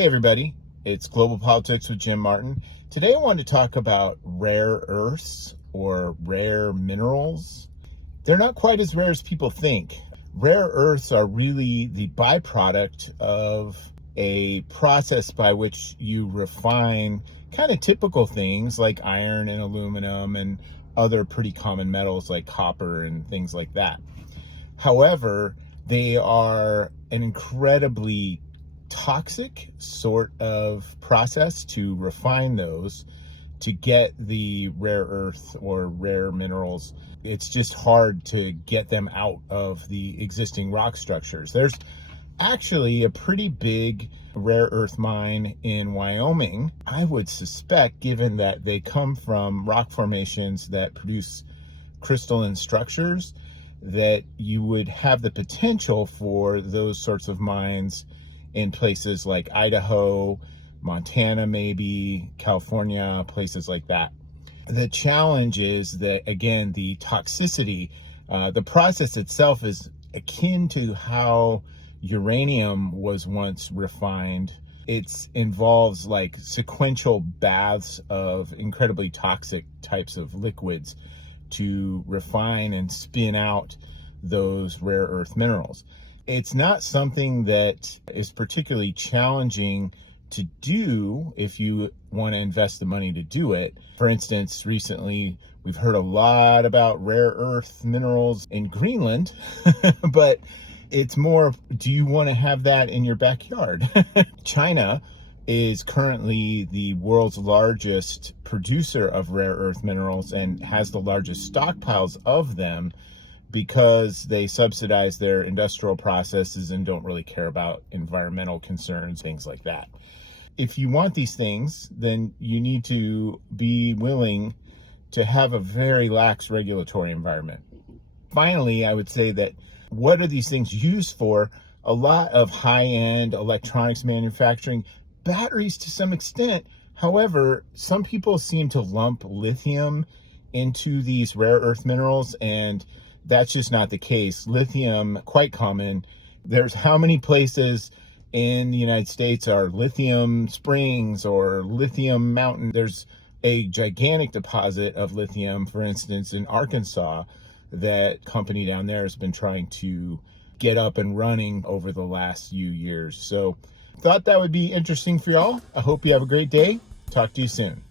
Hey everybody, it's Global Politics with Jim Martin. Today I wanted to talk about rare earths or rare minerals. They're not quite as rare as people think. Rare earths are really the byproduct of a process by which you refine kind of typical things like iron and aluminum and other pretty common metals like copper and things like that. However, they are an incredibly toxic sort of process to refine those to get the rare earth or rare minerals. It's just hard to get them out of the existing rock structures. There's actually a pretty big rare earth mine in Wyoming. I would suspect, given that they come from rock formations that produce crystalline structures, that you would have the potential for those sorts of mines in places like Idaho, Montana, maybe California, places like that. The challenge is that, again, the toxicity, the process itself is akin to how uranium was once refined. It involves like sequential baths of incredibly toxic types of liquids to refine and spin out those rare earth minerals. It's not something that is particularly challenging to do if you want to invest the money to do it. For instance, recently we've heard a lot about rare earth minerals in Greenland, but it's more, do you want to have that in your backyard? China is currently the world's largest producer of rare earth minerals and has the largest stockpiles of them because they subsidize their industrial processes and don't really care about environmental concerns, things like that. If you want these things, then you need to be willing to have a very lax regulatory environment. Finally, I would say that what are these things used for? A lot of high-end electronics manufacturing, batteries to some extent. However, some people seem to lump lithium into these rare earth minerals, and that's just not the case. Lithium, quite common. There's how many places in the United States are lithium springs or lithium mountain? There's a gigantic deposit of lithium, for instance, in Arkansas, that company down there has been trying to get up and running over the last few years. So thought that would be interesting for y'all. I hope you have a great day. Talk to you soon.